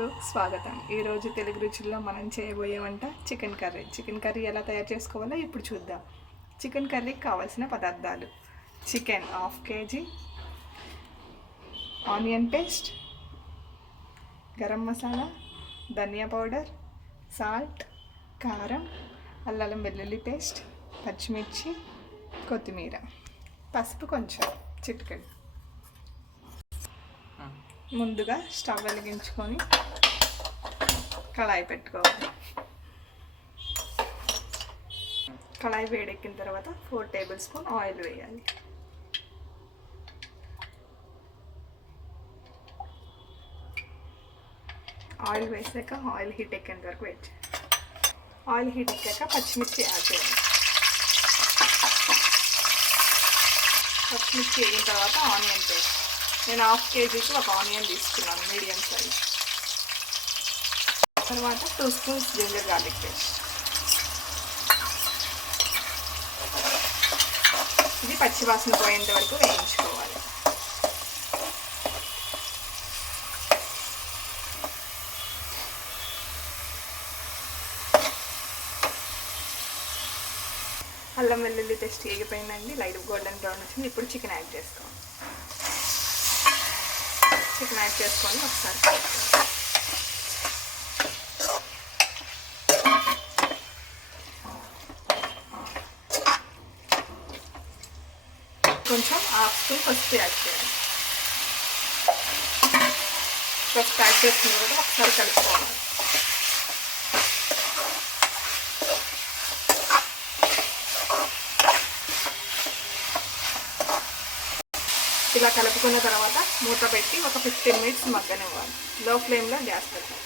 ఛానల్కు స్వాగతం. ఈరోజు తెలుగు రుచుల్లో మనం చేయబోయే వంట చికెన్ కర్రీ. చికెన్ కర్రీ ఎలా తయారు చేసుకోవాలో ఇప్పుడు చూద్దాం. చికెన్ కర్రీకి కావాల్సిన పదార్థాలు: chicken 1/2 kg, onion paste, garam masala, ధనియా పౌడర్, సాల్ట్, కారం, అల్లం వెల్లుల్లి పేస్ట్, పచ్చిమిర్చి, కొత్తిమీర, పసుపు కొంచెం చిటికెడు. ముందుగా స్టవ్ వెలిగించుకొని కళాయి పెట్టుకోవాలి. కళాయి వేడెక్కిన తర్వాత 4 టేబుల్ స్పూన్ ఆయిల్ వేయాలి. ఆయిల్ వేసాక ఆయిల్ హీట్ ఎక్కేంత వరకు వెయిట్ చేయాలి. ఆయిల్ హీట్ ఎక్కాక పచ్చిమిర్చి యాడ్ చేయాలి. పచ్చిమిర్చి వేగిన తర్వాత ఆనియన్ పేస్ట్. నేను 1/2 kgకి ఒక ఆనియన్ తీసుకున్నాను, మీడియం సైజ్. తర్వాత 2 స్పూన్స్ జింజర్ గార్లిక్ పేస్ట్. ఇది పచ్చివాసన పోయేంత వరకు వేయించుకోవాలి. అల్లం వెల్లుల్లి పేస్ట్ వేగిపోయిందండి, లైట్ గోల్డెన్ బ్రౌన్ వచ్చింది. ఇప్పుడు చికెన్ యాడ్ చేసుకోవాలి. చికెన్ యాడ్ చేసుకొని ఒకసారి కొంచెం 1/2 స్పూన్ పసుపు యాడ్ చేయాలి. పసుపు యాడ్ చేసుకున్న తర్వాత ఒకసారి కలుపుకోవాలి. ఇలా కలుపుకున్న తర్వాత మూత పెట్టి ఒక 15 మినిట్స్ మగ్గనివ్వాలి. లో ఫ్లేమ్లో గ్యాస్ పెట్టాలి.